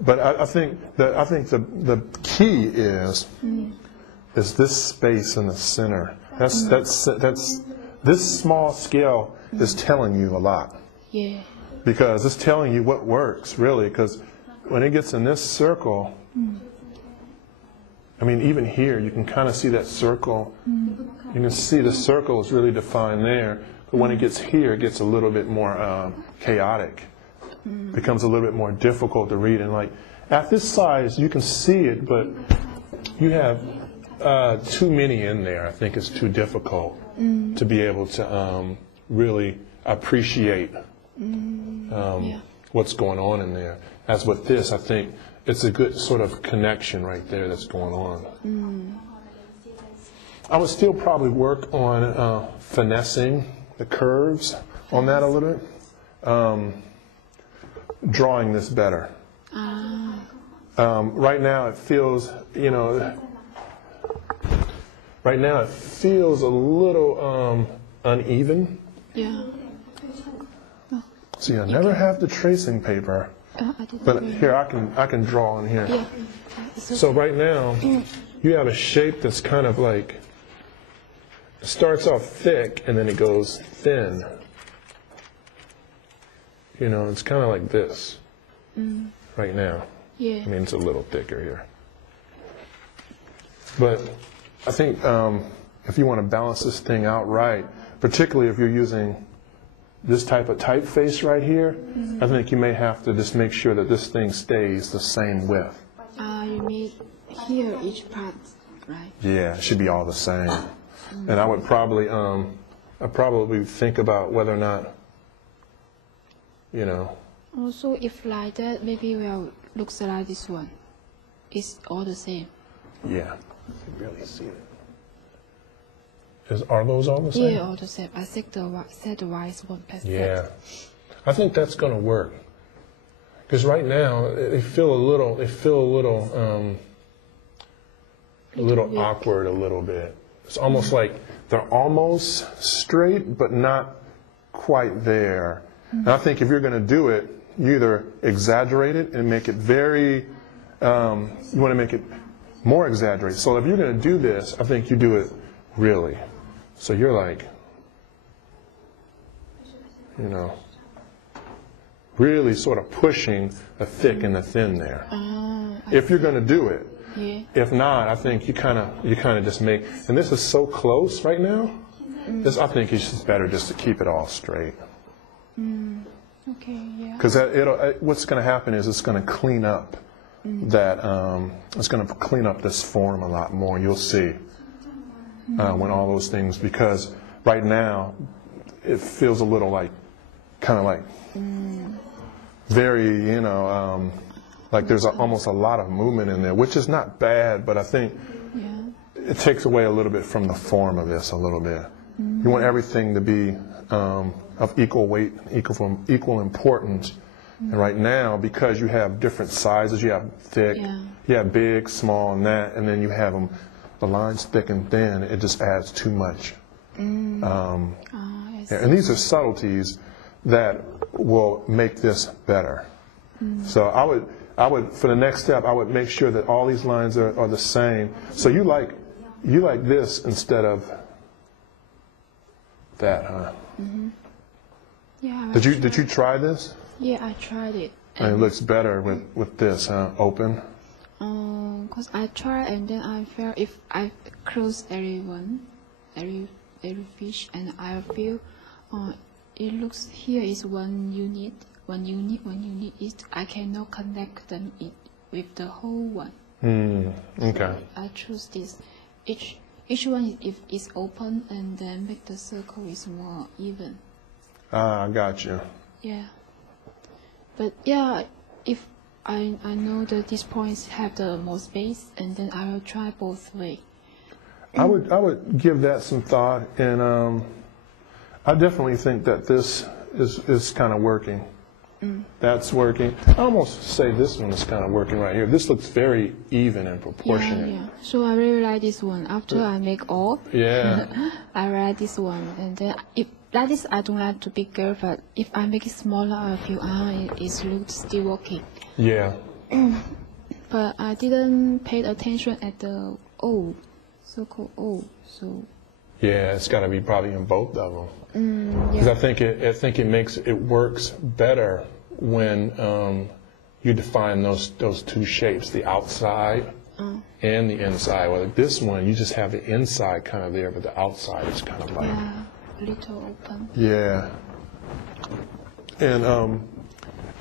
But I think the key is this space in the center. That's this small scale is telling you a lot. Yeah. Because it's telling you what works really. Because when it gets in this circle, I mean, even here you can kind of see that circle. You can see the circle is really defined there. But when it gets here, it gets a little bit more chaotic. Becomes a little bit more difficult to read. And like at this size, you can see it, but you have too many in there. I think it's too difficult to be able to really appreciate what's going on in there. As with this, I think it's a good sort of connection right there that's going on. I would still probably work on finessing the curves on that a little bit. Drawing this better. Right now it feels, right now it feels a little uneven. Yeah. See, I never have the tracing paper, but here I can draw on here. Yeah. So right now you have a shape that's kind of like starts off thick and then it goes thin. It's kind of like this right now. Yeah. I mean, it's a little thicker here. But I think if you want to balance this thing out right, particularly if you're using this type of typeface right here, I think you may have to just make sure that this thing stays the same width. You mean here each part, right? Yeah, it should be all the same. And I would probably, think about whether or not, Also, if like that, maybe we'll look like this one. It's all the same. Yeah, you can really see it. Are those all the same? Yeah, all the same. I think the Y is 1%. Yeah, I think that's going to work. Because right now they feel a little awkward a little bit. It's almost like they're almost straight, but not quite there. And I think if you're going to do it, you either exaggerate it and make it very, you want to make it more exaggerated. So if you're going to do this, I think you do it really. So you're like, really sort of pushing the thick and the thin there. If you're going to do it. Yeah. If not, I think you kind of just make, and this is so close right now, I think it's just better just to keep it all straight. Okay, yeah. Because what's going to happen is it's going to clean up that, it's going to clean up this form a lot more. You'll see when all those things, because right now it feels a little like, kind of like, very, like there's almost a lot of movement in there, which is not bad, but I think it takes away a little bit from the form of this a little bit. You want everything to be of equal weight, equal importance. And right now, because you have different sizes, you have thick, you have big, small, and that, and then you have them, the lines thick and thin, it just adds too much. And these are subtleties that will make this better. So I would, for the next step, I would make sure that all these lines are the same. So you like this instead of that, huh? Yeah. Did you try this? Yeah, I tried it. And it looks better with this, huh? Open. Cause I tried and then I felt if I close every fish, and I feel it looks here is one unit. Is I cannot connect them with the whole one. Okay. So I choose this. Each one is open, and then make the circle is more even. I got you. Yeah. But yeah, if I know that these points have the more space, and then I will try both ways. I would give that some thought, and I definitely think that this is kind of working. That's working. I almost say this one is kind of working right here. This looks very even and proportionate. Yeah. So I really like this one. After I make all, I like this one. And then if like this, I don't like to bigger, but if I make it smaller, I feel it looks still working. Yeah. But I didn't pay attention at the O, so-called O. So Yeah, it's got to be probably in both of them. Because yeah. I think it works better when you define those two shapes, the outside and the inside. Well, this one you just have the inside kind of there, but the outside is kind of like A little open. yeah. And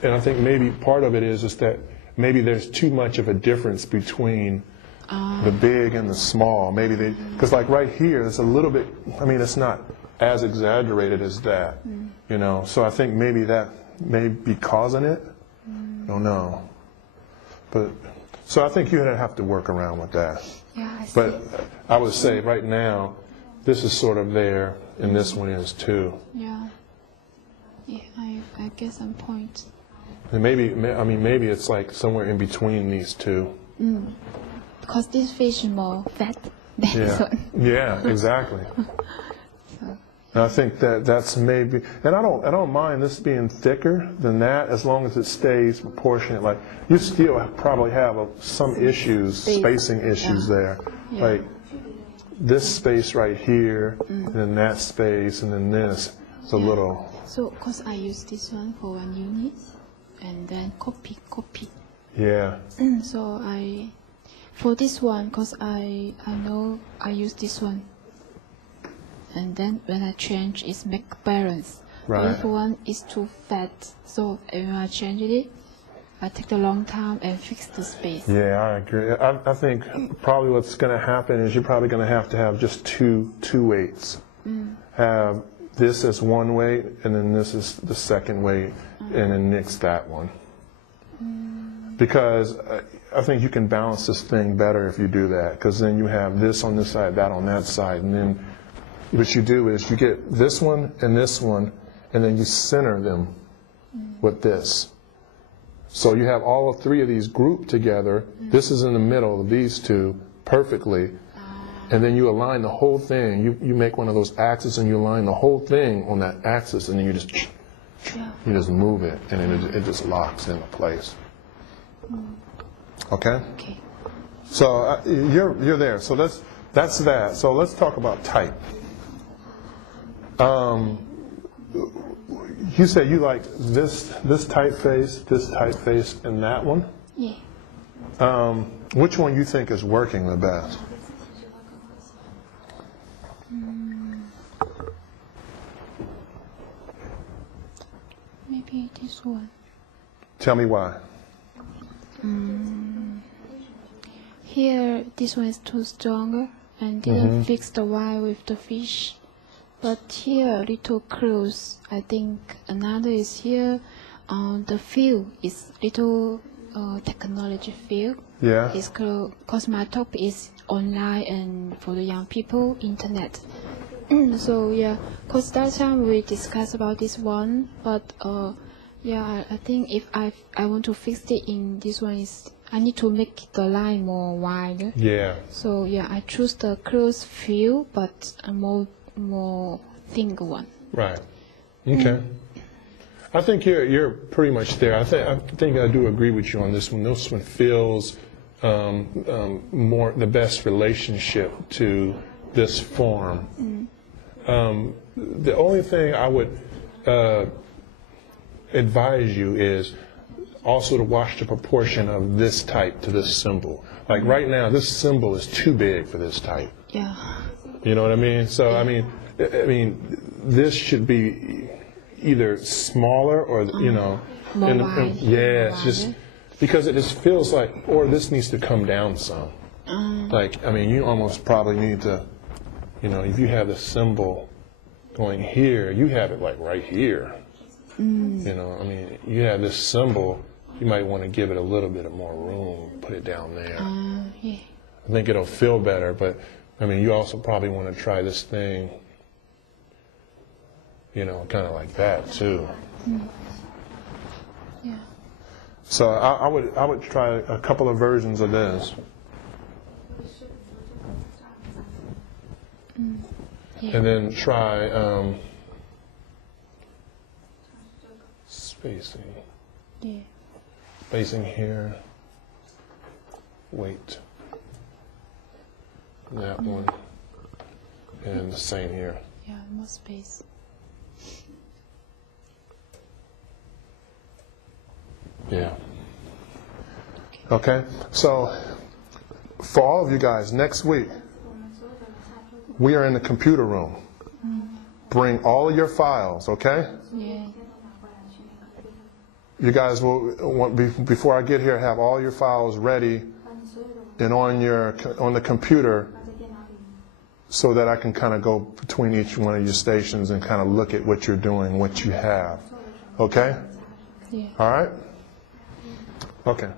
I think maybe part of it is that maybe there's too much of a difference between the big and the small. Maybe because like right here, it's a little bit. I mean, it's not as exaggerated as that, you know. So I think maybe that may be causing it. I don't know, but so I think you're gonna have to work around with that. Yeah, I see. But I would say right now, this is sort of there, and this one is too. Yeah. Yeah, I get some points. And maybe it's like somewhere in between these two. Because this fish is more fat than this one. Yeah, exactly. And I think that's maybe, and I don't mind this being thicker than that as long as it stays proportionate. Like you still probably have some issues, spacing issues there. Yeah. Like this space right here, and then that space, and then this. It's a little. So, because I use this one for 1 unit, and then copy. Yeah. So for this one, because I know I use this one, and then when I change, it make balance. Right. If one is too fat, so when I change it, I take a long time and fix the space. Yeah, I agree. I think probably what's going to happen is you're probably going to have just two weights. Have this as one weight, and then this is the second weight, and then nix that one. Because I think you can balance this thing better if you do that, because then you have this on this side, that on that side, and then what you do is you get this one, and then you center them with this. So you have all three of these grouped together. This is in the middle of these two perfectly. And then you align the whole thing. You make one of those axes and you align the whole thing on that axis, and then you just move it, and it just locks into place. Okay? Okay. So you're there. So that's that. So let's talk about type. You said you like this typeface, and that one. Yeah. Which one you think is working the best? Maybe this one. Tell me why. Here, this one is too stronger and didn't fix the Y with the fish. But here, little close. I think another is here. The feel is little technology feel. Yeah. It's close because my topic is online and for the young people, internet. So yeah, because that time we discussed about this one, but yeah, I think if I want to fix it in this one is I need to make the line more wide. Yeah. So yeah, I choose the close feel but a more thin one. Right. Okay. I think you're pretty much there. I think I do agree with you on this one. This one feels more the best relationship to this form. The only thing I would advise you is also to watch the proportion of this type to this symbol. Like right now, this symbol is too big for this type. Yeah. You know what I mean? So I mean, this should be either smaller or more wide. Yeah, it's just because it just feels like, or this needs to come down some. Like I mean, you almost probably need to. You know, if you have the symbol going here, you have it like right here. You know, I mean, you have this symbol, you might want to give it a little bit of more room, put it down there. Yeah. I think it'll feel better, but I mean, you also probably want to try this thing, you know, kind of like that too. Yeah. So I would try a couple of versions of this. Yeah. And then try spacing. Yeah. Spacing here. weight. That one. And the same here. Yeah, more space. Yeah. Okay, so for all of you guys, next week, we are in the computer room. Bring all of your files, okay? Yeah. You guys will, before I get here, have all your files ready and on the computer so that I can kind of go between each one of your stations and kind of look at what you're doing, what you have. Okay? Yeah. All right? Okay.